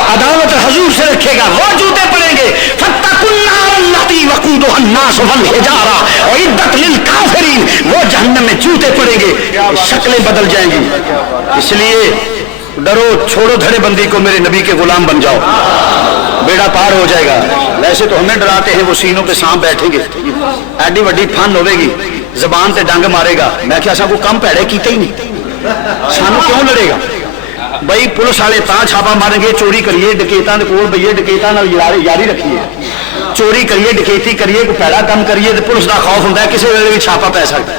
جو عداوت حضور سے رکھے گا وہ جوتے پڑیں گے. فاتقوا النار التي وقودها الناس والحجارة اعدت للكافرين. وہ جہنم میں جوتے پڑیں گے, شکلیں بدل جائیں گی. اس لیے ڈرو, چھوڑو دھڑے بندی کو, میرے نبی کے غلام بن جاؤ, بیڑا پار ہو جائے گا. ویسے تو ہمیں ڈراتے ہیں, وہ سینوں پہ سانپ بیٹھیں گے, ایڈی وڈی پھن ہوے گی, زبان تے ڈنگ مارے گا. میں کیا سا کو کم پیڑے کیتے ہی نہیں, سانو کیوں لڑے گا بھائی. پولیس والے تاں چھاپا ماریں گے, چوری کریے ڈکیتاں دے کول بھئی ڈکیتاں نال یاری رکھیے, چوری کریے ڈکیتی کریے, کوئی پیڑا کام کریے تے پولیس دا خوف ہوندا ہے کسی ویلے بھی چھاپا پی سکدا ہے.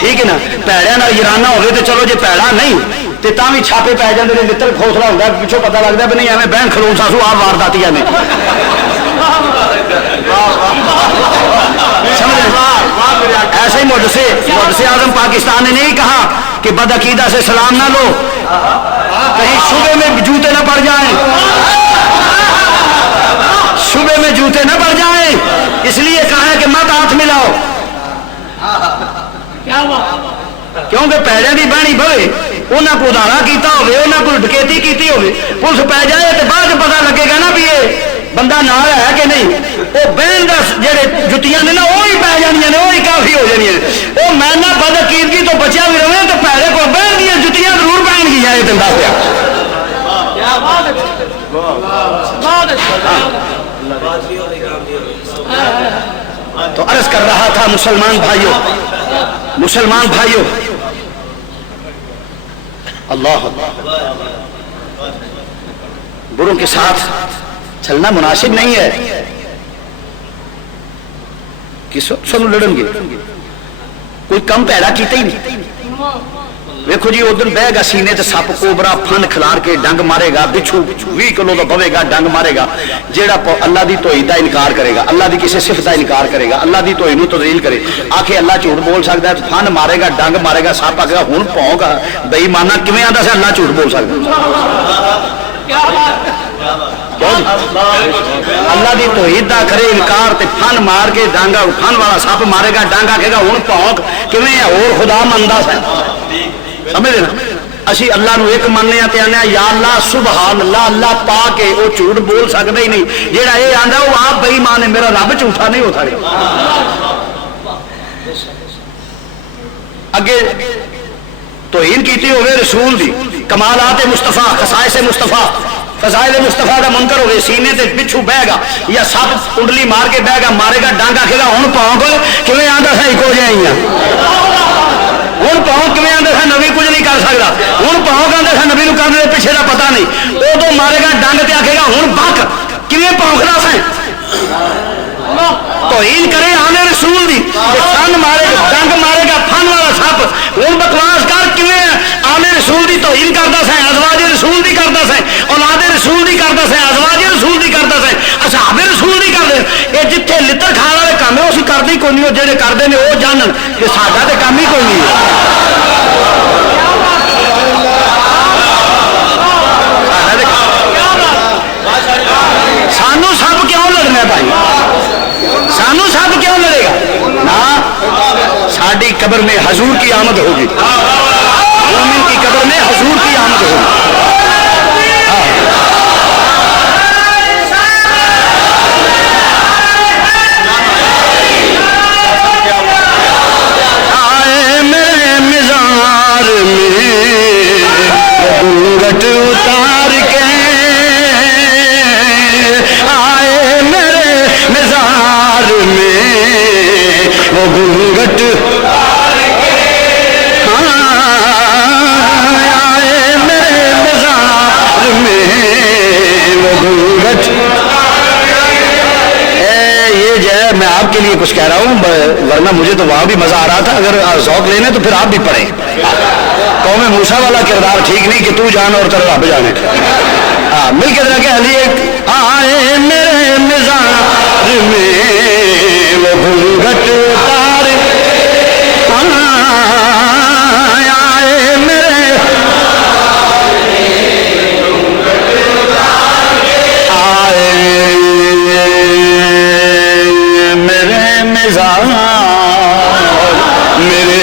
ٹھیک ہے نا, پیڑیاں نال یارانہ ہوے تے چلو, جے پیڑا نہیں تے تاں بھی چھاپے پی جاندے نے, متر کھوسلا ہوندا ہے, پیچھوں پتہ لگدا ہے بھی نہیں ایویں بہن کھلون ساسو آپ وارداتیاں نے. ایسے ہی محدث اعظم پاکستان نے نہیں کہا کہ بدعقیدہ سے سلام نہ لو, کہیں صبح میں جوتے نہ پڑ جائیں, صبح میں جوتے نہ پڑ جائیں, اس لیے کہا ہے کہ مت ہاتھ ملاؤ. کیونکہ پیڑے کی بہنی بھوے انہاں کو ادارا کیتا ہوئے, انہاں کو ڈکیتی کیتی ہوئے, پولیس پی جائے تو بعد پتہ لگے گا نا بھی یہ بندہ نال ہے کہ نہیں. وہ بہن دس جڑے جتیاں نے نا وہی پی جانیاں نے, وہی کافی ہو جانیاں نے. وہ میں نہ بدعقیدگی تو بچیا بھی رہے تو پیڑے کو بہن دیا جتیاں ضرور پہن گیا, یہ دن دس تو عرض کر رہا تھا مسلمان بھائیوں, اللہ بروں کے ساتھ چلنا مناسب نہیں ہے. کس سنو لڑن گے, کوئی کم پیڑا کیتے ہی نہیں. ویکھو جی ادھر بہ گا سینے تے سپ کوبرا پھن کھلار کے ڈنگ مارے گا, بچھو 20 کلو کا پوے گا ڈنگ مارے گا. جیڑا اللہ دی توحید دا انکار کرے گا, اللہ دی کسی صفت دا انکار کرے گا, اللہ دی توحید نو تذلیل کرے, آکھے اللہ جھوٹ بول سکدا ہے, پھن مارے گا ڈنگ مارے گا, سپ آکھے گا ہن پونک بے ایمانہ کیویں آندا سی اللہ جھوٹ بول سکدا. اللہ دی توحید دا کرے انکار تے پھن مار کے ڈانگا, پھن والا سپ مارے گا ڈنگ آکھے گا ہن پونک کیویں اور خدا مندا سی. سمجھ نا, اسی اللہ نو ایک مننے تے آنے یا اللہ سبحان اللہ, اللہ پاک ہے, وہ جھوٹ بول سکدا ہی نہیں. جیڑا اے آندا وہ آپ بے ایمان ہے, میرا رب جھوٹا نہیں ہو سکدا. اگے توہین کیتی ہوئے رسول دی, کمالات مصطفیٰ, خصائص مصطفیٰ, فضائل مصطفیٰ دا منکر ہوئے, سینے تے پچھو بہ گا یا سب کنڈلی مار کے بہ گا, مارے گا ڈانگ آکھے گا ہن پونک کیویں آندا سی کو جائیاں, ہن پونک کیویں آندا سی نبی کچھ نہیں کر سکدا, ہن پونک آندا سی نبی نو کرنے دے پیچھے دا پتہ نہیں. ادو مارے گا ڈانگ تے آکھے گا ہن بک کیویں پونکدا سی. توہین کرے آنے رسول دی, پھن مارے گا ڈنگ مارے گا پھن والا سپ, ہن بکواس کر کیویں آنے رسول دی توہین کردا سی, ازواج رسول دی کردا سی, اولاد رسول دی کردا سی, ازواج رسول دی کردا سی, اصحاب رسول دی کردے. اے جتھے لتر کھان والے کام ہے اسی کردے کوئی نہیں, جڑے کردے نے وہ جانن کہ ساڈا تے کام ہی کوئی نہیں ہے. سانو سب کیوں لڑنا ہے بھائی, سانو سب کیوں لڑے گا نا. ساری قبر میں حضور کی آمد ہوگی, مومن کی قبر میں حضور کی آمد ہوگی. آئے میرے مزار میں گھونگھٹ اتار کے, آئے میرے مزار میں وہ گھونگھٹ میں آپ کے لیے کچھ کہہ رہا ہوں, ورنہ مجھے تو وہاں بھی مزہ آ رہا تھا. اگر ذوق لینے تو پھر آپ بھی پڑھیں. قوم موسیٰ والا کردار ٹھیک نہیں کہ تو جان اور تیرا رب جانے. مل کے ذرا کہہ لیے, آئے میرے مزار میں وہ گھونگھٹ اتار, آئے میرے مزار میرے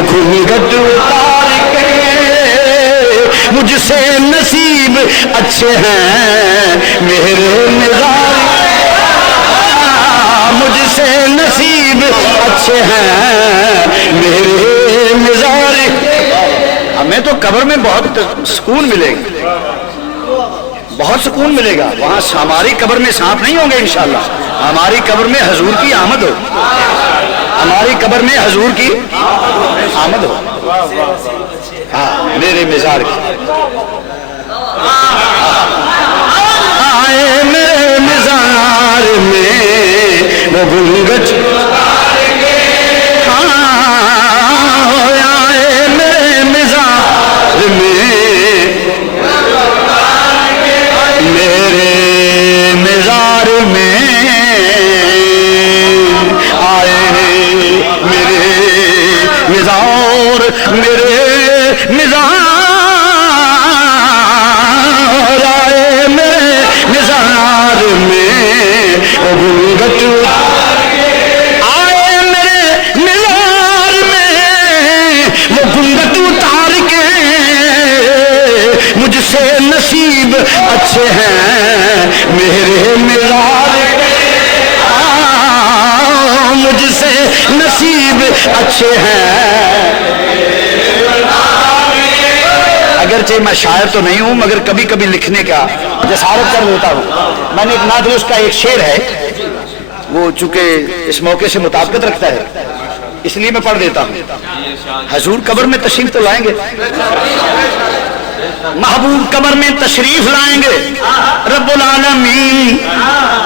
وہ گھونگھٹ اتار کے مجھ سے نصیب اچھے ہیں میرے مزار، مجھ سے نصیب اچھے ہیں میرے مزار۔ ہمیں تو قبر میں بہت سکون ملے گا، بہت سکون ملے گا وہاں۔ ہماری قبر میں سانپ نہیں ہوں گے انشاءاللہ، ہماری قبر میں حضور کی آمد ہو، ہماری قبر میں حضور کی آمد ہو۔ ہاں میرے مزار کی آئے میرے مزار میں وہ گھونگھٹ، ہاں آئے میرے مزار میں، میرے مزار میں آئے میرے مزار، میرے مزار آئے میرے مزار میں وہ گھونگھٹ آئے میرے مزار میں وہ گھونگھٹ اتار کے مجھ سے نصیب اچھے ہیں میرے مزار، مجھ سے نصیب اچھے ہیں۔ اگرچہ میں شاعر تو نہیں ہوں مگر کبھی کبھی لکھنے کا جسارت کر لیتا ہوں۔ میں نے ایک نادرست کا ایک شعر ہے، وہ چونکہ اس موقع سے مطابقت رکھتا ہے اس لیے میں پڑھ دیتا ہوں۔ حضور قبر میں تشریف تو لائیں گے، محبوب قبر میں تشریف لائیں گے، رب العالمین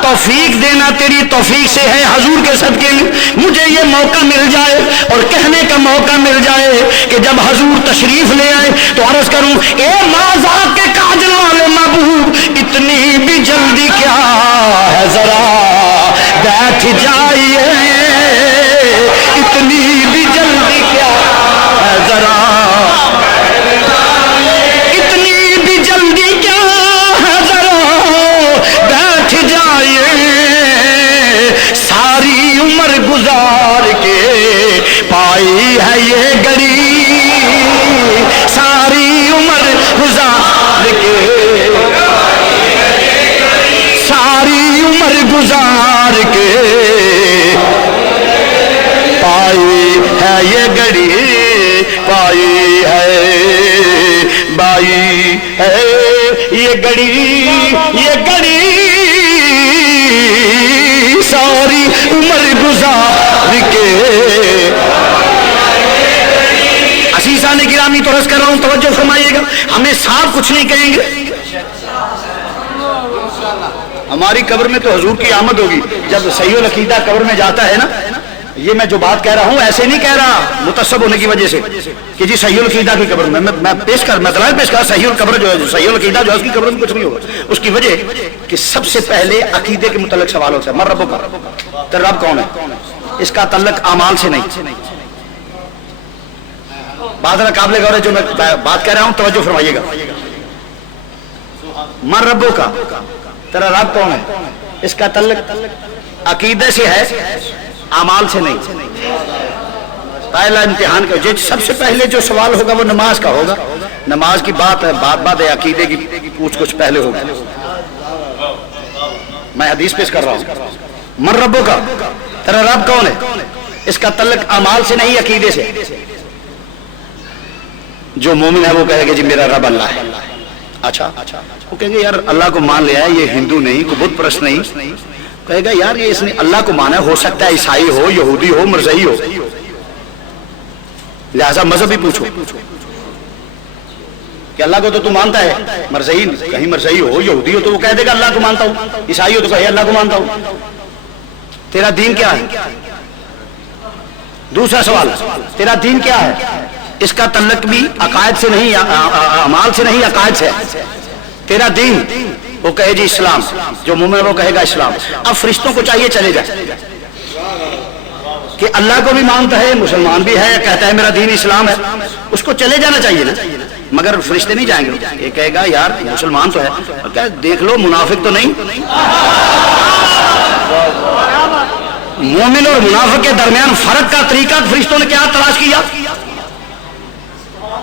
توفیق دینا تیری توفیق سے ہے۔ حضور کے صدقے مجھے یہ موقع مل جائے اور کہنے کا موقع مل جائے کہ جب حضور تشریف لے آئے تو عرض کروں، اے ماذا کے کاجل والے محبوب اتنی بھی جلدی کیا ہے، ذرا بیٹھ جائیے، اتنی بھی جلدی کیا ہے، ذرا گزار کے پائی ہے یہ گڑی، ساری عمر گزار کے، ساری عمر گزار کے پائی ہے یہ گڑی، پائی ہے بائی ہے یہ گڑی، یہ گڑی ساری عمر گزار کے۔ عزیزان گرامی تو عرض کر رہا ہوں توجہ فرمائیے گا، ہمیں صاف کچھ نہیں کہیں گے، ہماری قبر میں تو حضور کی آمد ہوگی۔ جب صحیح العقیدہ قبر میں جاتا ہے نا، یہ میں جو بات کہہ رہا ہوں ایسے نہیں کہہ رہا متصب ہونے کی وجہ سے کہ جی صحیح العقیدہ کی قبر میں میں دلائل پیش کر، صحیح القبر جو ہے، صحیح العقیدہ جو ہے اس کی قبر میں کچھ نہیں ہوگا۔ اس کی وجہ کہ سب سے پہلے عقیدے کے متعلق سوال ہوتا ہے، من ربک کا، تیرا رب کون ہے، اس کا تعلق اعمال سے نہیں۔ بات ذرا قابل غور ہے جو میں بات کہہ رہا ہوں، توجہ فرمائیے گا۔ من ربک کا، تیرا رب کون ہے، اس کا تعلق عقیدے سے ہے، اعمال سے نہیں۔ پہلا امتحان کا سب سے پہلے جو سوال ہوگا وہ نماز کا ہوگا، نماز کی بات ہے، بات ہے عقیدے کی پوچھ کچھ پہلے ہوگا۔ میں حدیث پیش کر رہا ہوں، من ربک کا، تیرا رب کون ہے، اس کا تعلق اعمال سے نہیں عقیدے سے۔ جو مومن ہے وہ کہے گا جی میرا رب اللہ ہے، اچھا وہ کہیں گے یار اللہ کو مان لیا ہے، یہ ہندو نہیں، کوئی بت پرست نہیں، کہے گا یار یہ اس نے اللہ کو مانا، ہو سکتا ہے عیسائی ہو، یہودی ہو، مرزئی ہو، لہذا مذہب ہی پوچھو کہ اللہ کو تو مانتا ہے، مرزئی کہیں مرزئی ہو، یہودی ہو تو وہ کہہ دے گا اللہ کو مانتا ہوں، عیسائی ہو تو کہے اللہ کو مانتا ہوں۔ تیرا دین کیا ہے؟ دوسرا سوال، تیرا دین کیا ہے، اس کا تعلق بھی عقائد سے نہیں، اعمال سے نہیں، عقائد سے۔ تیرا دین، وہ کہے جی اسلام، جو مومن ہے وہ کہے گا اسلام۔ اب فرشتوں کو چاہیے چلے جائے کہ اللہ کو بھی مانتا ہے، مسلمان بھی ہے، کہتا ہے میرا دین اسلام ہے، اس کو چلے جانا چاہیے نا، مگر فرشتے نہیں جائیں گے۔ یہ کہے گا یار مسلمان تو ہے، اور کہے دیکھ لو منافق تو نہیں۔ مومن اور منافق کے درمیان فرق کا طریقہ فرشتوں نے کیا تلاش کیا؟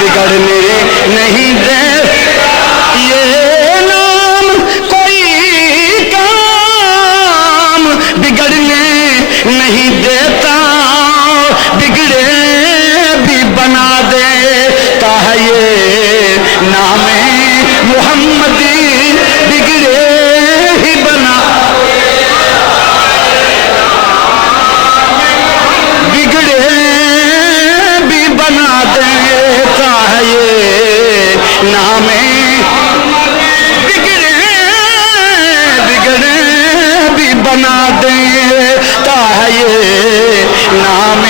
بگڑنے نہیں دے یہ نام کوئی کام بگڑنے نہیں دیتا بگڑے بھی بنا دیتا ہے یہ نام محمدی بگڑے ہی بنا بگڑے بھی بنا دیتا ہے یہ نام بگڑے بگڑے بھی بنا دیتا ہے یہ نام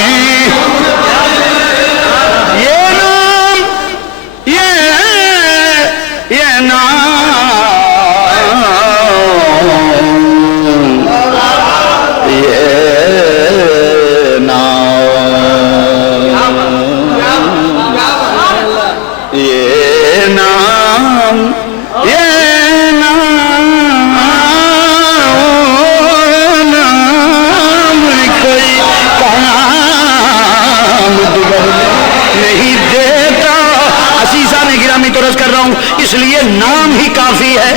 کر رہا ہوں اس لیے نام ہی کافی ہے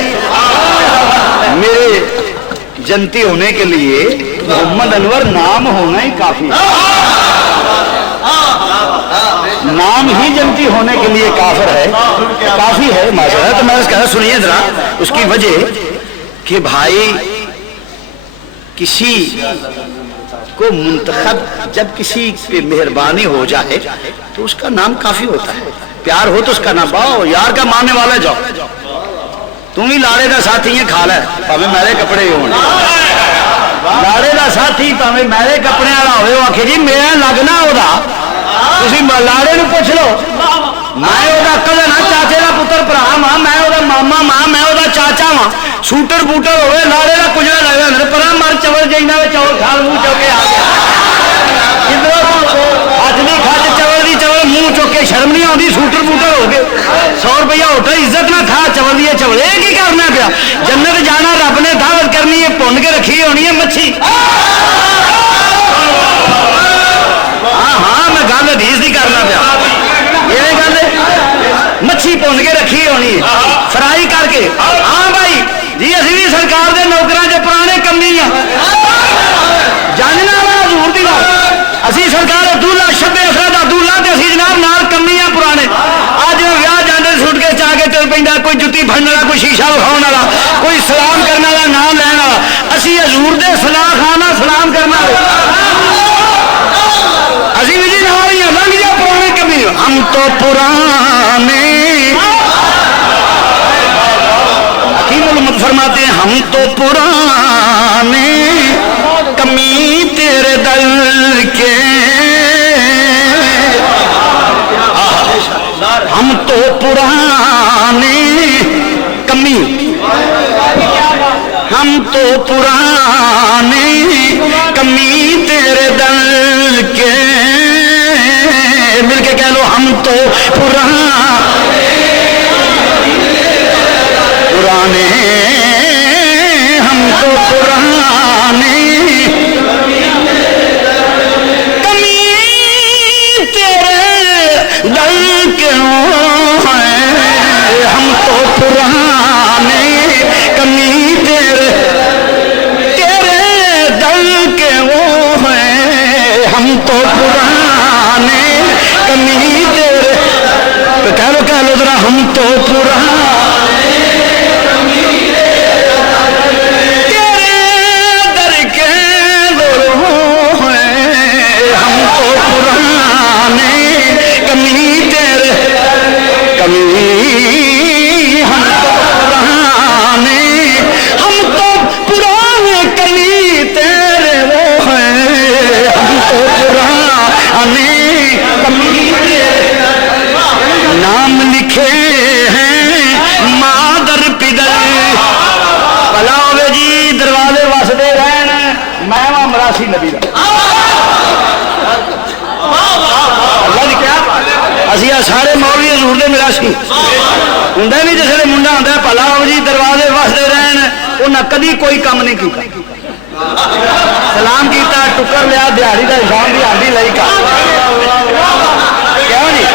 میرے جنتی ہونے کے لیے محمد انور نام ہونا ہی کافی ہے نام ہی جنتی ہونے کے لیے کافر ہے کافی ہے معاشرہ تو میں کہہ رہا سنیے ذرا اس کی وجہ کہ بھائی کسی کو منتخب جب کسی پہ مہربانی ہو جائے تو اس کا نام کافی ہوتا ہے پیار ہو تو اس کا نام باؤ یار کا ماننے والا جاؤ تم ہی لاڑے کا ساتھی ہے کھا لے پاوے میرے کپڑے ہو لاڑے کا ساتھی پاوے میرے کپڑے والا ہوئے آخ جی میرا لگنا وہ لاڑے نو پوچھ لو میں وہ کزن ہاں چاچے کا پتر برا ماں میں وہ ماما ماں میں وہ چاچا وا سوٹر بوٹر ہوئے لاڑے کا کجرا لگا پر مر چول جائیں چول کھال منہ چوکے آ گیا ہاتھ نہیں کھچ چول دی چول منہ چوکے شرم نہیں آتی سوٹر بوٹر ہو گئے 100 روپیہ ہوٹل عزت نہ کھا چول دی چول یہ کی کرنا پیا جنت جانا رب نے دعوت کرنی ہے پن کے رکھی ہونی ہے مچھی ہاں میں گل حدیث کی کرنا پیا یہ گل مچھی پن کے رکھی ہونی ہے فرائی کر کے ہاں بھائی جی اسی بھی سرکار دے نوکراں جو پرانے کمی ہاں جاننا وا حضور دی گل اسی سرکار عبداللہ شب افراد عبداللہ تے اسی جناب نال کمی ہاں پرانے اج ویاہ جاندے سٹ کے چاہ کے تر پیندا کوئی جُتی بھنن والا کوئی شیشہ وکھاؤن والا کوئی سلام کرنے والا نام لین والا اسی حضور دے صلاح خانہ سلام کرنا اسی بھی جی نال ہی لنگ جا پرانے کمی ہم تو پرانے فرماتے ہیں ہم تو پرانے کمی تیرے دل کے ہم تو پرانے کمی ہم تو پرانے کمی تیرے دل کے مل کے کہہ لو ہم تو پرانے ہم تو پرانے کمی تیرے دل کے ہیں ہم تو پرانے کمی تیرے دل کے وہ ہیں ہم تو پرانے کمی تیرے کہہ لو ذرا ہم تو پرانے نام لکھے ہیں مادر پدر بلا ہوئے جی دروازے وسدے رہن میں وہاں مراسی نبی اللہ نے کیا اسی سارے مولوی حضور دے مراسی ہوں بھی جس نے منڈا ہوں بلا ہو جی دروازے وسدے رہن انہیں کدی کوئی کام نہیں کیتا سلام کیتا ٹکر لیا دیہڑی کا حساب بھی آدھی لائی کیوں نہیں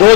2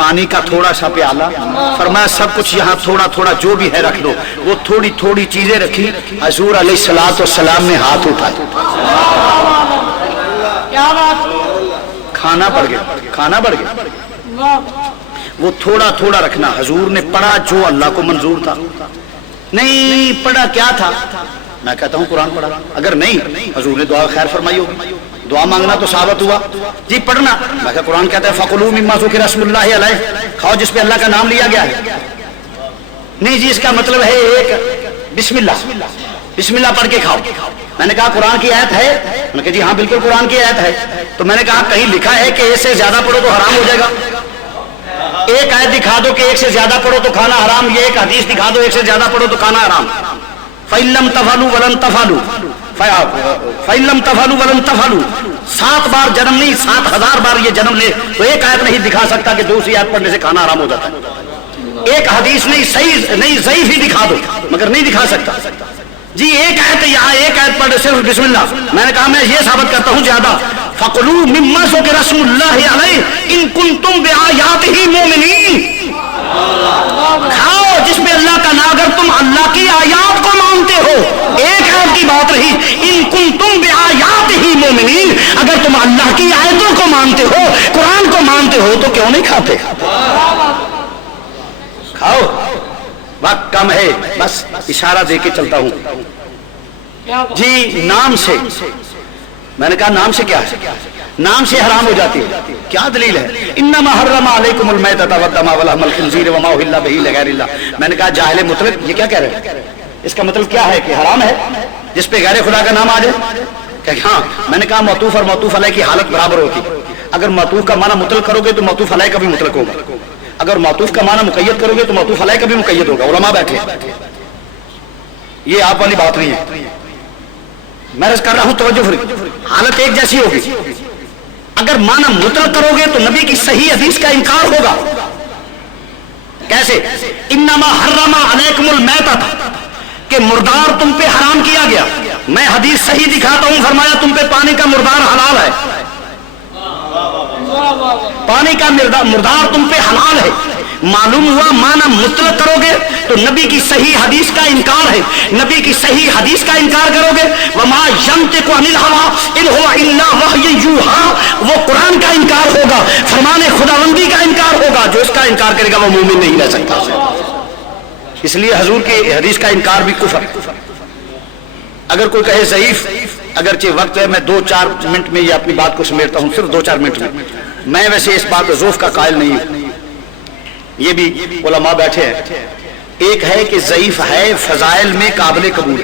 پانی کا تھوڑا سا پیالہ، فرمایا سب کچھ یہاں تھوڑا تھوڑا جو بھی ہے رکھ دو، وہ تھوڑی تھوڑی چیزیں رکھی، حضور علیہ الصلوۃ والسلام نے ہاتھ اٹھائے، کھانا پڑ گیا، کھانا پڑ گیا، وہ تھوڑا تھوڑا رکھنا، حضور نے پڑھا جو اللہ کو منظور تھا، نہیں پڑھا کیا تھا، میں کہتا ہوں قرآن پڑھا، اگر نہیں حضور نے دعا خیر فرمائی ہوگی، دعا مانگنا تو ثابت ہوا، جی پڑھنا، میں کہا قرآن کہتا ہے فَقُلُوا مِمَّا ذُكِرَ اسْمُ اللَّهِ عَلَيْهِ، کھاؤ جس پہ اللہ کا نام لیا گیا ہے، نہیں جی اس کا مطلب ہے ایک بسم اللہ، بسم اللہ پڑھ کے کھاؤ، میں نے کہا قرآن کی آیت ہے، میں نے کہا جی ہاں بالکل قرآن کی آیت ہے، تو میں نے کہا کہیں لکھا ہے کہ ایک سے زیادہ پڑھو تو حرام ہو جائے گا، ایک آیت دکھا دو کہ ایک سے زیادہ پڑھو تو کھانا حرام، یہ ایک حدیث دکھا دو ایک سے زیادہ پڑھو تو کھانا حرام، فَإِن لَّمْ تَفْعَلُوا وَلَن تَفْعَلُوا فَإِن لَّمْ تَفْعَلُوا وَلَن تَفْعَلُوا، 7 بار جنم نہیں 7,000 بار یہ جنم لے تو ایک آیت نہیں دکھا سکتا کہ دوسری آیت پڑھنے سے کھانا حرام ہو جاتا ہے، ایک حدیث نہیں صحیح نہیں ضعیف ہی دکھا دو مگر نہیں دکھا سکتا، جی ایک آیت یہاں ایک آیت پڑھ صرف بسم اللہ، میں نے کہا میں یہ ثابت کرتا ہوں زیادہ، فَقُلُوا مِمَّا ذُكِرَ اسْمُ اللَّهِ عَلَيْهِ إِن كُنتُم بِآيَاتِهِ مُؤْمِنِينَ، کھاؤ جس میں اللہ کا نام، اگر تم اللہ کی آیات کو مانتے ہو، ایک آیت کی بات رہی، ان کنتم بآیاتہ مؤمنین، اگر تم اللہ کی آیتوں کو مانتے ہو، قرآن کو مانتے ہو تو کیوں نہیں کھاتے، کھاؤ، وقت کم ہے بس اشارہ دے کے چلتا ہوں، جی نام سے، میں نے کہا نام سے کیا ہے، نام سے حرام ہو جاتی ہے، کیا دلیل ہے، انما حرم علیکم المیتۃ والدم ولحم الخنزیر وما اہل بہ لغیر اللہ، میں نے کہا جاہل مطلق یہ کیا کہہ رہے ہیں، اس کا مطلب کیا ہے کہ حرام ہے جس پہ غیر خدا کا نام آ جائے، کہ ہاں، میں نے کہا معطوف اور معطوف علیہ کی حالت برابر ہوتی، اگر معطوف کا معنی مطلق کرو گے تو معطوف علیہ کا بھی مطلق ہوگا، اگر معطوف کا معنی مقید کرو گے تو معطوف علیہ کا بھی مقید ہوگا، علماء بیٹھے، یہ آپ والی بات نہیں ہے، میں عرض کر رہا ہوں توجہ فرمائیں، حالت ایک جیسی ہوگی، اگر معنی مطلق کرو گے تو نبی کی صحیح حدیث کا انکار ہوگا، کیسے، انما حرم علیکم المیتۃ، کہ مردار تم پہ حرام کیا گیا، میں حدیث صحیح دکھاتا ہوں، فرمایا تم پہ پانی کا مردار حلال ہے، پانی کا مردار تم پہ حلال ہے، معلوم ہوا معنی مطلق کرو گے تو نبی کی صحیح حدیث کا انکار ہے، نبی کی صحیح حدیث کا انکار کرو گے، وما ینطق عن الہوی ان هو الا وحی یوحی، وہ قرآن کا انکار ہوگا، فرمان خداوندی کا انکار ہوگا، جو اس کا انکار کرے گا وہ مومن نہیں رہ سکتا، اس لیے حضور کی حدیث کا انکار بھی کفر، اگر کوئی کہے ضعیف، اگرچہ وقت ہے میں 2-4 منٹ میں یہ اپنی بات کو سمیٹتا ہوں، صرف 2-4 منٹ میں ویسے اس بات ضعف کا قائل نہیں ہوں، یہ بھی علماء بیٹھے ہیں، ایک ہے کہ ضعیف ہے فضائل میں قابل قبول،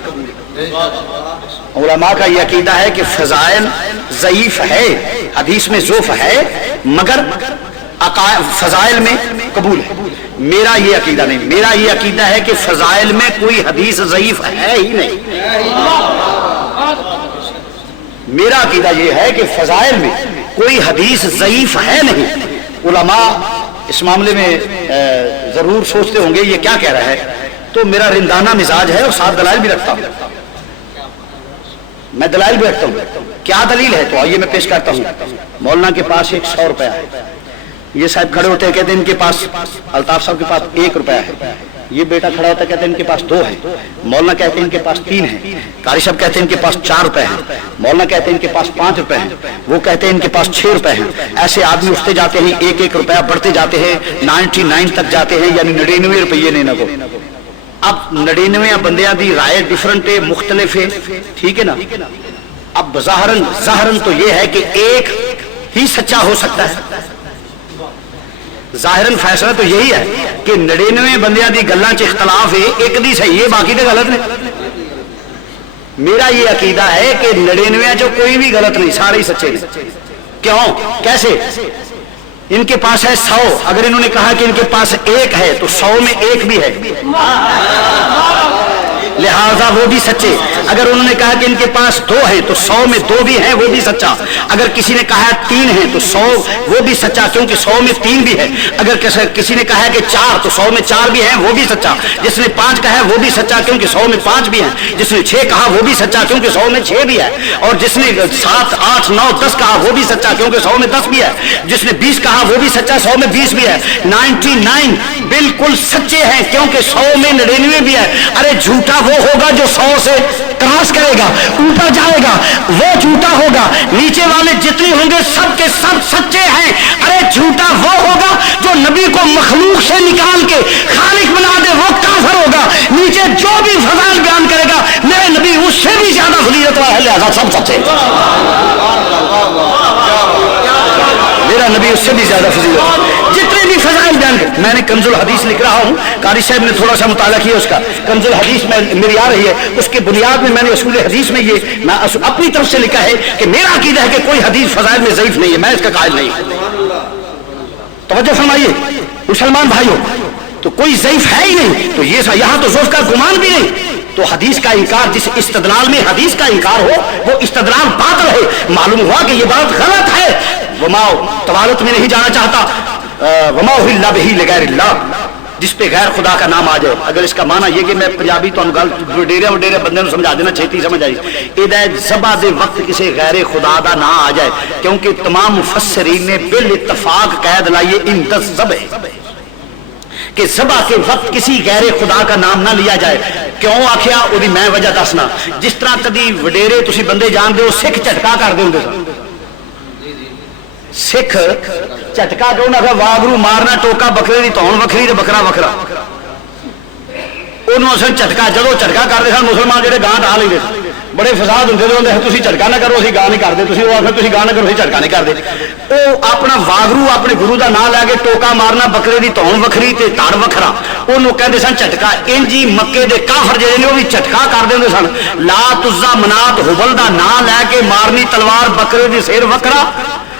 علماء کا یہ عقیدہ ہے کہ فضائل ضعیف ہے، حدیث میں ضعف ہے مگر فضائل میں قبول ہے، میرا یہ عقیدہ نہیں، میرا یہ عقیدہ ہے کہ فضائل میں کوئی حدیث ضعیف ہے ہی نہیں، میرا عقیدہ یہ ہے کہ فضائل میں کوئی حدیث ضعیف ہے نہیں، علماء اس معاملے میں ضرور سوچتے ہوں گے یہ کیا کہہ رہا ہے، تو میرا رندانہ مزاج ہے اور ساتھ دلائل بھی رکھتا ہوں، میں دلائل بھی رکھتا ہوں، کیا دلیل ہے تو آئیے میں پیش کرتا ہوں، مولانا کے پاس 100 روپیہ ہے، یہ صاحب کھڑے ہوتے ہیں کہتے ہیں ان کے پاس، الطاف صاحب کے پاس 1 روپیہ ہے، یہ بیٹا کھڑا ہوتا ہے کہتے ہیں ان کے پاس 2 ہے، مولانا کہتے ہیں ان کے پاس 3 ہے، قاری صاحب کہتے ہیں ان کے پاس 4 روپے ہیں، مولانا کہتے ہیں ان کے پاس 5 روپے ہیں، وہ کہتے ہیں ان کے پاس 6 روپے ہیں، ایسے آدمی اٹھتے جاتے ہیں، 1-1 روپیہ بڑھتے جاتے ہیں، 99 تک جاتے ہیں، یعنی 99 روپیے نہیں نہ کو، اب 99 بندیاں دی رائے ڈیفرنٹ ہے، مختلف ہے، ٹھیک ہے نا، اب ظاہراً تو یہ ہے کہ ایک ہی سچا ہو سکتا ہے، ظاہراً فیصلہ تو یہی ہے کہ 99 بندیاں دی گلاں چ اختلاف ہے، ایک دی صحیح ہے باقی تے غلط نے، میرا یہ عقیدہ ہے کہ 99 جو کوئی بھی غلط نہیں، سارے ہی سچے ہیں، کیوں کیسے، ان کے پاس ہے 100، اگر انہوں نے کہا کہ ان کے پاس 1 ہے تو 100 میں 1 بھی ہے، لہذا وہ بھی سچے. اگر انہوں نے کہا کہ ان کے پاس 2 ہیں تو 100 میں 2 بھی ہیں, وہ بھی سچا. اگر کسی نے کہا 3 ہیں تو 100 وہ بھی سچا, کیونکہ 100 میں 3 بھی ہے. اگر کسی نے کہا کہ 4 تو 100 میں 4 بھی ہیں, وہ بھی سچا. جس نے 5 کہا وہ بھی سچا, کیونکہ 100 میں 5 بھی ہیں. جس نے 6 کہا وہ بھی سچا, کیونکہ 100 میں 6 بھی ہے. اور جس نے 7 8 9 10 کہا وہ بھی سچا, کیونکہ 100 میں 10 بھی ہے. جس نے 20 کہا وہ بھی سچا, 100 میں 20 بھی ہے. 99 بالکل سچے ہیں, کیونکہ 100 میں 99 بھی ہے. ارے جھوٹا وہ ہوگا جو 100 سے کراس کرے گا, اوپر جائے گا, وہ جھوٹا ہوگا. نیچے والے جتنے ہوں گے سب کے سب سچے ہیں. ارے جھوٹا وہ ہوگا جو نبی کو مخلوق سے نکال کے خالق بنا دے, وہ کافر ہوگا. نیچے جو بھی فضائل بیان کرے گا میرے نبی اس سے بھی زیادہ فضیلت والا ہے, لہذا سب سچے. میرا نبی اس سے بھی زیادہ فضیلت, جتنے بھی فضائل بیان کر. میں نے کنز الحدیث لکھ رہا ہوں, قاری صاحب نے تھوڑا سا مطالعہ کیا اس کا. کنز الحدیث میں میری آ رہی ہے, اس کے بنیاد میں نے اصول حدیث میں یہ میں اپنی طرف سے لکھا ہے کہ میرا عقیدہ ہے کہ کوئی حدیث فضائل میں ضعیف نہیں ہے, میں اس کا قائل نہیں. توجہ فرمائیے مسلمان بھائیوں, تو کوئی ضعیف ہے ہی نہیں. تو یہ یہاں تو ضعف کا گمان بھی نہیں. تو حدیث کا انکار, جس استدلال میں حدیث کا انکار ہو وہ استدلال باطل ہے. معلوم ہوا کہ یہ بات غلط ہے. وما طوالت میں نہیں جانا چاہتا. وما اہل بہ لغیر اللہ, جس پہ غیر خدا کا نام آ جائے. اگر اس کا معنی یہ کہ میں پنجابی تو وڈیرے بندے نوں سمجھا دینا, چھیتی سمجھ آئی. یہ ذبح دے وقت کسی غیر خدا دا نہ آ جائے, کیونکہ تمام مفسرین نے بالاتفاق قید لائیے عند الذبح کہ ذبح کے وقت کسی غیر خدا کا نام نہ لیا جائے. کیوں آخیا وہی میں وجہ دسنا. جس طرح کدی وڈیرے تسی بندے جانتے ہو سکھ جھٹکا کرتے ہوں سن, سکھ جھٹکا کہ انہوں نے واگرو مارنا, ٹوکا بکرے کی تون وکری بکرا وکرا, انہوں اصل جھٹکا جدو جھٹکا کرتے سن مسلمان جہے گاہ ڈا لیتے بڑے فساد ہوتے ہیں, تھی جھٹکا نہ کرو اسی گاہ نہیں کرتے, تھی وہ آخر تھی گاہ نہ کرو اسی جھٹکا نہیں کرتے. وہ اپنا واگرو اپنے گرو کا نام لے کے ٹوکا مارنا, بکرے کی تون وکری تے تڑ وکھرا, انہوں کہتے سن جھٹکا. انجی مکے دے کافر جہے نے وہ بھی جھٹکا کرتے ہوں سن. لات عزا منات ہبل کا نام لے کے مارنی تلوار, بکرے دی سیر وکھرا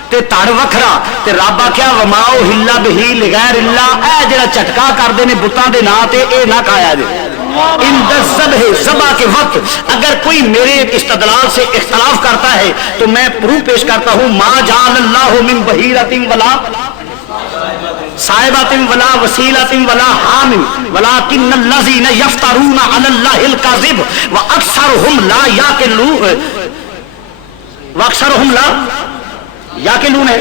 تے تڑ وکھرا. تے رب آخیا وما اہل بہ لغیر اللہ, اے جڑا جھٹکا کرتے ہیں بتاں دے نام تے اے نہ کھایا جائے. عند الذبح, ذبح کے وقت اگر کوئی میرے استدلال سے اختلاف کرتا ہے تو میں پروف پیش کرتا ہوں. ما جعل اللہ من بحیرۃ ولا صائبۃ ولا وسیلۃ ولا حام ولکن الذین یفترون علی اللہ الکذب واکثرهم لا یعقلون واکثرهم لا یعقلون ہے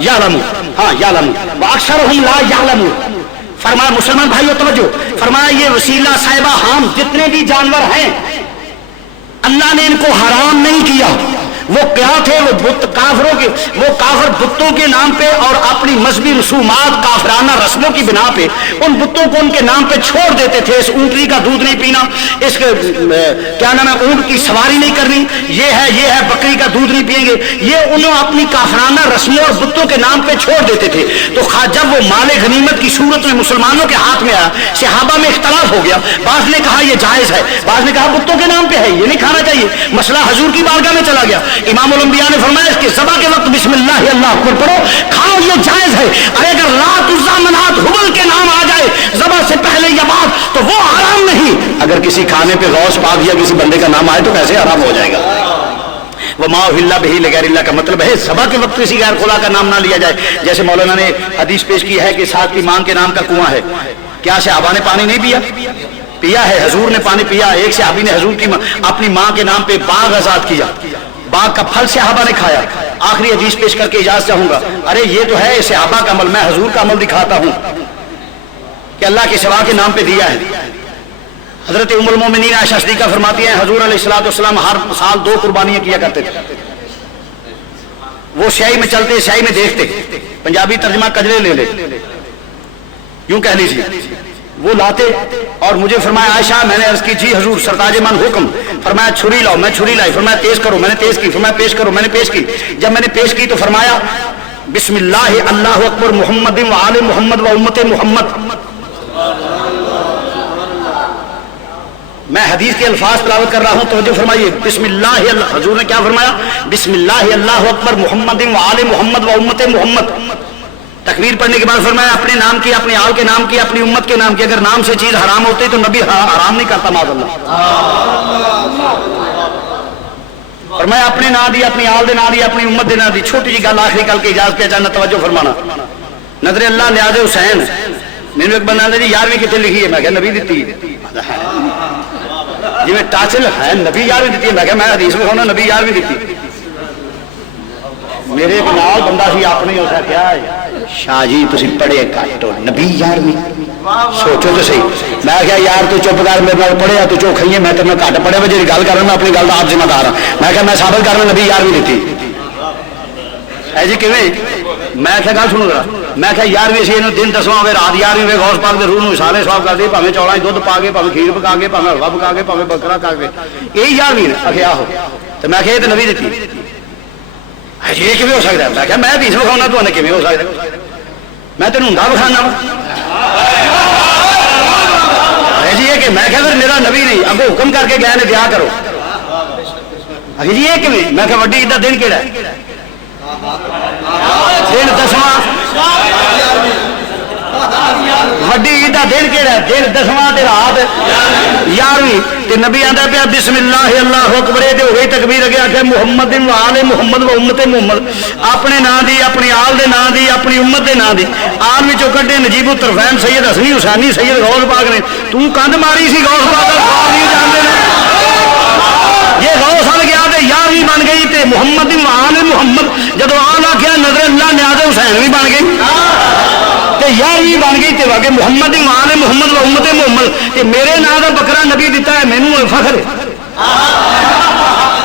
یعلمون, ہاں یعلمون واکثرهم لا یعلمون. فرمایا مسلمان بھائیو توجہ, فرمایا یہ وسیلہ صاحبہ حام جتنے بھی جانور ہیں اللہ نے ان کو حرام نہیں کیا. وہ کیا تھے؟ وہ بت کافروں کے, وہ کافر بتوں کے نام پہ اور اپنی مذہبی رسومات کافرانہ رسموں کی بنا پہ ان بتوں کو ان کے نام پہ چھوڑ دیتے تھے. اس اونٹنی کا دودھ نہیں پینا, اس کے کیا نام ہے اونٹ کی سواری نہیں کرنی, یہ ہے بکری کا دودھ نہیں پیئیں گے. یہ انہوں اپنی کافرانہ رسموں اور بتوں کے نام پہ چھوڑ دیتے تھے. تو جب وہ مال غنیمت کی صورت میں مسلمانوں کے ہاتھ میں آیا, صحابہ میں اختلاف ہو گیا. بعض نے کہا یہ جائز ہے, بعض نے کہا بتوں کے نام پہ ہے یہ نہیں کھانا چاہیے. مسئلہ حضور کی بارگاہ میں چلا گیا. امام الانبیاء نے فرمایا اس کے ذبح کے وقت بسم اللہ اللہ اکبر پڑھو, کھاؤ, یہ جائز ہے. ارے اگر لات عزا منات ہبل کے نام آ جائے ذبح سے پہلے یا بعد تو وہ حرام نہیں. اگر کسی کھانے پہ غوث پاک یا کسی بندے کا نام آئے تو کیسے حرام ہو جائے گا؟ وما اہل بہ لغیر اللہ کا مطلب ہے ذبح کے وقت کسی غیر خدا کا نام نہ لیا جائے. جیسے مولانا نے حدیث پیش کی ہے کہ ساتھ کی ماں کے نام کا کنواں ہے. کیا صحابہ نے پانی نہیں پیا ہے؟ حضور نے پانی پیا. ایک صحابی نے حضور کی اپنی ماں کے نام پہ باغ آزاد کیا, باغ کا پھل صحابہ نے کھایا. آخری حدیث پیش کر کے اجازت چاہوں گا. ارے یہ تو ہے صحابہ کا عمل, میں حضور کا عمل دکھاتا ہوں کہ اللہ کے سوا کے نام پہ دیا ہے. حضرت ام المومنین عائشہ صدیقہ فرماتی ہیں حضور علیہ الصلوۃ والسلام ہر سال 2 قربانیاں کیا کرتے تھے. وہ سیاہی میں چلتے, سیاہی میں دیکھتے, پنجابی ترجمہ کجرے لے لے یوں کہہ لیجیے, وہ لاتے اور مجھے فرمایا عائشہ, میں نے عرض کی جی حضور سرتاج من حکم. فرمایا چھری لاؤ, میں چھری لائی. فرمایا تیز کرو, میں نے تیز کی. فرمایا پیش کرو, میں نے پیش کی. جب میں نے پیش کی تو فرمایا بسم اللہ اللہ اکبر محمد و آل محمد و امت محمد. میں حدیث کے الفاظ تلاوت کر رہا ہوں, توجہ فرمائیے. بسم اللہ, حضور نے کیا فرمایا؟ بسم اللہ اللہ اکبر محمد و آل محمد و امت محمد. تکبیر پڑھنے کے بعد فرمایا اپنے نام کی، اپنے آل کے نام کی، اپنی امت کے نام کی، اگر نام سے چیز حرام ہوتی تو نبی حرام نہیں کرتا معاذ اللہ. فرمایا اپنے نام دی، اپنی آل دے نام دی، اپنی امت دے نام دی. چھوٹی جی گل آخری کل کے اجازت کے چاہنا توجہ فرمانا. نظر اللہ نیاز حسین میرے ایک بندہ نے جی 11ویں کتنے لکھی ہے؟ میں کہا نبی دیتی ہے. جی میں ٹاچل ہے نبی 11ویں دیتی ہے. میں کہا میں حدیث میں ہونا نبی 11ویں دیتی. میرے نال بندہ سی اپنے اس کیا شاہ جی تسی پڑھے گھٹ ہو نبی 11ویں سوچو تو صحیح. میں کہا یار تو چپ کر میرے نال پڑھیا تو چوکھا ہی ہے. میں تیرے گھٹ پڑھے میں جی گل کر رہا میں اپنی گل کا آپ ذمہ دار ہوں. میں کہا میں ثابت کر رہا نبی 11ویں دیتی ہے جی کیویں. میں کہا گل سنو ذرا. میں کہا 11ویں سی دن 10واں ہوئے رات 11ویں ہوئے غوث پاک دے روح نوں سارے سواب کر دے بھاویں چوڑا دودھ پا کے بھاویں کھیر پکا کے بھاویں حلوا پکا کے بھاویں بکرا کر کے یہی 11ویں نے. آخیا آہو تو میں کہا یہ تو نبی دیتی یہ کیوں ہو سکتا ہے. میں کہا میں حدیث بکھاؤنا تو کیوں ہو سکتا ہے. میں تینوں ہوں بکھانا جی یہ کہ میں کہا پھر میرا نبی نہیں اگو حکم کر کے گئے نے دیا کرو. جی یہ کیوں. میں کہا وڈی عید کا دن کہڑا ہے؟ دن 10واں. وڈی عید کا دن کہڑا ہے؟ دن 10واں رات 11ویں. نبی آتا پیا بسم اللہ اللہ اکبر ہو گئی تکبیر. اگے آخیا محمد آل محمد و امت محمد. اپنے نام دی، اپنی آل دے نام دی، اپنی امت دے نام دی. آل وچوں کڈے نجیب الطرفین سید حسنی حسینی سید غوث پاک نے. تو کندھ ماری سی غوث پاک نہیں جانتے نے. یہ غوث آل گیا تے 11ویں بن گئی تے محمد آل محمد جدو آل آخیا نظر اللہ نیاز حسین بھی بن گئی تے 11ویں بن گئی تے واقع محمد آل محمد و امت محمد. میرے نام کا بکرا نبی دیتا ہے مینوں فخر ہے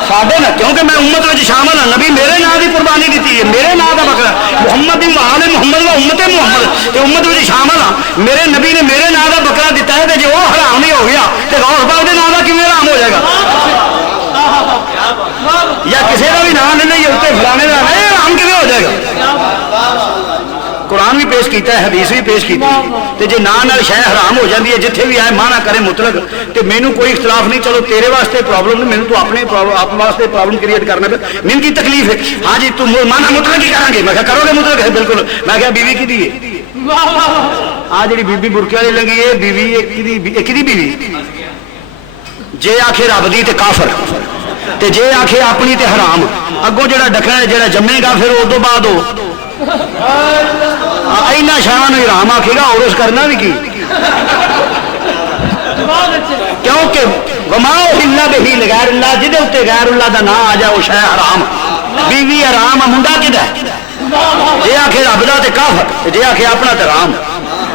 ساڈے نا کیونکہ میں امت میں شامل ہوں. نبی میرے نام کی قربانی دیتی ہے. میرے نام کا بکرا محمد آل محمد و امت محمد امت میں شامل ہوں. میرے نبی نے میرے نام کا بکرا دیتا ہے تو جو وہ حرام نہیں ہو گیا تو غوث پاک کے نام کا کیوں حرام ہو جائے گا؟ یا کسی کا بھی نام لینا یا اتنے فلانے کا حرام کیوں ہو جائے گا؟ قرآن بھی پیش کیتا ہے حدیث بھی پیش کی تے جے نام نال شے حرام ہو جاندی ہے جتھے بھی آئے مانا کرے مطلق تے مینوں کوئی اختلاف نہیں. چلو تیرے واسطے پرابلم نہیں مینوں تو اپنے آپ واسطے پرابلم کریٹ کرنا پہ مین کی تکلیف ہے. ہاں جی تم مانا مطلق ہی کریں گے. میں کہا کرو گے مطلق ہے بالکل. میں کہا بیوی کی دی ہے آ جڑی بیبی برقے والی لگی ہے بیوی کدی بیوی جے آکھے رب دی تے کافر تے جے آکھے اپنی تے حرام. اگوں جڑا ڈکھنا ہے جڑا جمے گا پھر ادو بعد ہو اینا شاہ حرام آکھے گا اور اس کرنا بھی کی کیونکہ وما اہل بہ لغیر اللہ جدے اتنے غیر اللہ دا نام آ جائے وہ شاہ حرام. بیوی حرام منڈا کدا ہے جے آکھے رب دا تے کافر جے آکھے اپنا تے حرام.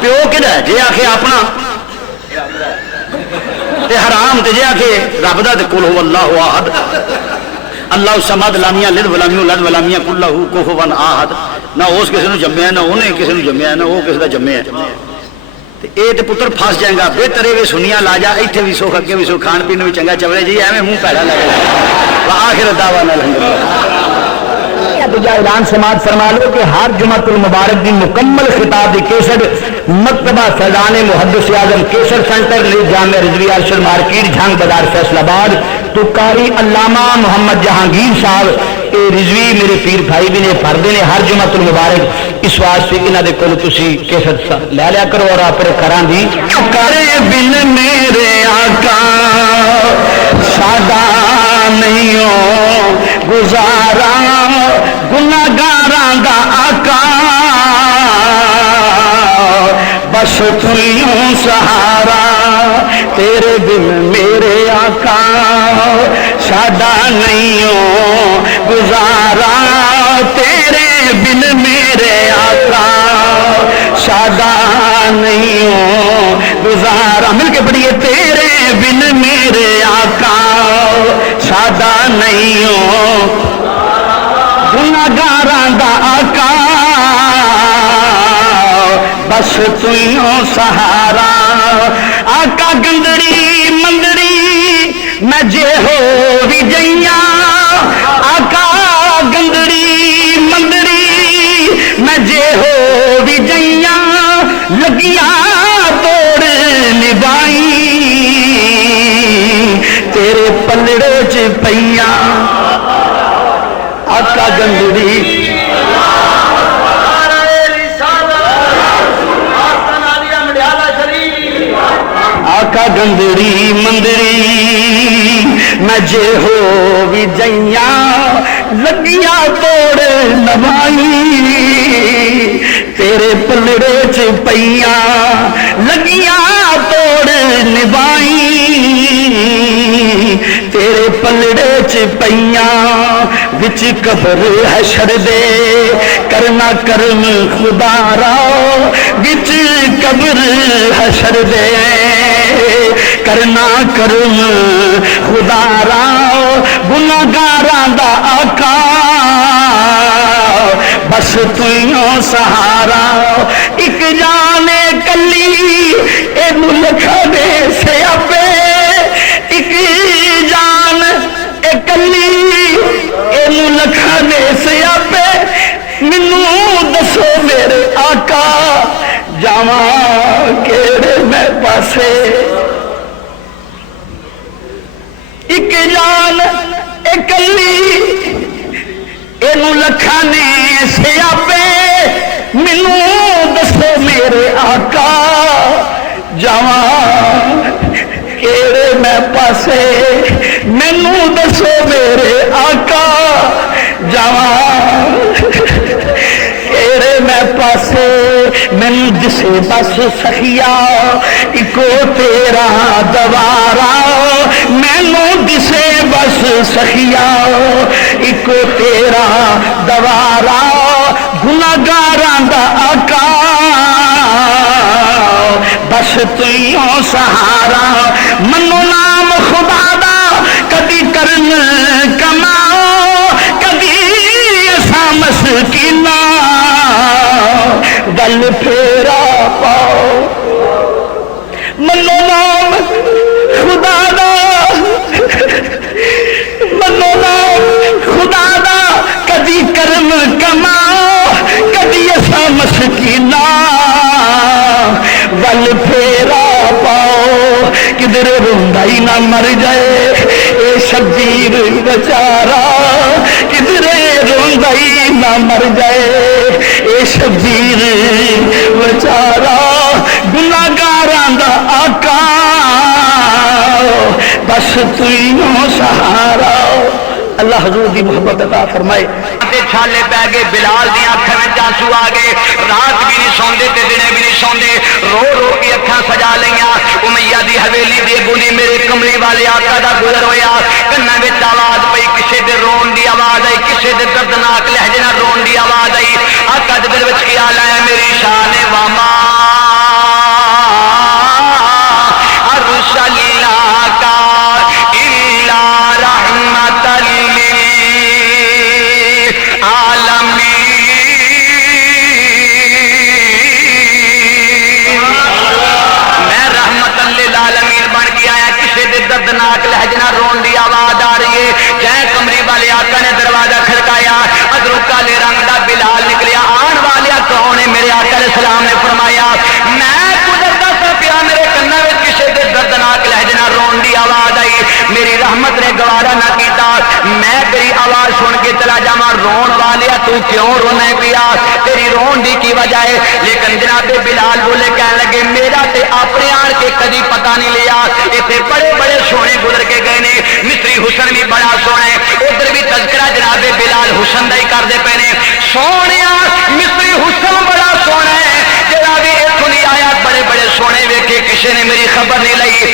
پیو کدا ہے جے آکھے اپنا تے حرام تے جے آکھے رب دا تے قل هو اللہ احد اللہ الصمد لم یلد ولم یولد ولم یکن له کفوا احد. نہ اس کسی نے جمیا نہ انہیں کسی نے جمیا نہ وہ کسی کا جمیا. یہ تو پتر پھس جائے گا. بہتر یہ سنیا لا جا اتنے بھی سو اگے بھی سو کھان پین بھی چنگا چوڑے جی ایویں منہ پیڑا لگا. آخر دعوانا الحمدللہ. دوجا اعلان سماعت فرما لو کہ ہر جمعۃ المبارک دی مکمل خطاب دی کیسٹ مکتبہ فیضان محدث اعظم کیسٹ سینٹر جامع رضوی ارشد مارکیٹ جھنگ بازار فیصل آباد تو قاری علامہ محمد جہانگیر صاحب اے رضوی میرے پیر بھائی بھی نے پردے نے ہر جمعۃ المبارک اس واسطے انہاں دے کول تسی کیسٹ لے لیا کرو اور اپنے گھراں دی کرے بن میرے آقا سادہ نہیں ہو گزارا گناہگاراں دا آقا بس تیوں سہارا تیرے بن میرے آقا سادہ نہیں ہو گزارا تیرے بن میرے آقا سادہ نہیں ہو گزارا. مل کے پڑھیے تیرے بن میرے آقا سادہ نہیں ہو گناہگاراں دا آقا بس تیوں سہارا. آقا گندڑی مندڑی میں جے ہو بھی جائیاں آقا گندڑی مندڑی میں جے ہو بھی جائیاں لگیاں توڑ نبائی تیرے پلڑے چ پئیاں آقا گندڑی گندڑی مندری میں جے ہو بھی جائیاں لگیاں توڑ نبائی تیرے پلڑے چ پئیاں لگیاں توڑ نبائی تیرے پلڑے چ پئیاں وچ قبر حشر دے کرنا کرم خدا را وچ قبر حشر دے کرنا کرم خدا را گناہگاراں دا آقا بس تیوں سہارا ایک جانے کلی اینو لکھا دے سیاپے ایک جان اے کلی اینو لکھا دے سیاپے منو دسو میرے آقا جاواں کیڑے میں پاسے ایک جان اے کلی اینو لکھانے سیاپے منو دسو میرے آقا جاواں کیڑے میں پاسے منو دسو میرے آقا جاواں کیڑے میں پاسے من جسے بس سخیا اکو تیرا دوارا مینو دسے بس سخیا اکو تیرا دوارا گناہگاراں دا آقا بس تیوں سہارا منو نام خدا دا کدی کرن کماؤ کدی ایسا مسکینہ گل پھیرا پاؤ منو نام خدا دا منو نام خدا دا کدی کرم کماؤ کدی ایسا مسکینہ گل پھیرا پاؤ کدھر روندائی نہ مر جائے اے شبیر بیچارہ کدھر روندائی نہ مر جائے اے شبیر بیچارہ گناہگاراں دا آقا بس تیوں سہارا اللہ حضور دی محبت عطا فرمائے چھالے پہ گئے بلال دی آنکھیں میں جانسو آ گئے رات بھی نہیں سوندے تے دنے بھی نہیں سوندے رو رو کی اکھاں سجا لیاں امیہ دی حویلی دی گولی میرے کمری والے آقا دا گزر ہویا کنا وچ آواز پئی کسے دے رون دی آواز آئی کسے دے دردناک لہجے نال رون دی آواز آئی آقا دے دل وچ خیال آیا میری شان واما دردناک لہجنا رون دی آواز آ رہی ہے جائے کمری والے آقا نے دروازہ کھڑکایا ادھروں کالے رنگ دا بلال نکلیا آن والیا کون ہے میرے آقا علیہ السلام نے فرمایا میں گزرتا سا پیا میرے کنا وچ کسے دے دردناک لہجنا رون دی آواز آئی میری رحمت نے گوارا نہ کیتا میں تیری آواز سن کے چلا جاواں رون والیا تو کیوں رونے پیا تیری رون دی کی وجہ ہے لیکن جناب بلال بولے کہنے لگے میرا تے اپنے آن کے کدی پتہ نہیں لیا ایتھے بڑے بڑے سونے گزر کے گئے نے مصری حسن بھی بڑا سونا ہے ادھر بھی تذکرہ جناب بلال حسن دا ہی کرتے پے نے سونے مصری حسن بڑا سونا ہے جناب اتوں نہیں آیا بڑے بڑے سونے ویکھے کسی نے میری خبر نہیں لئی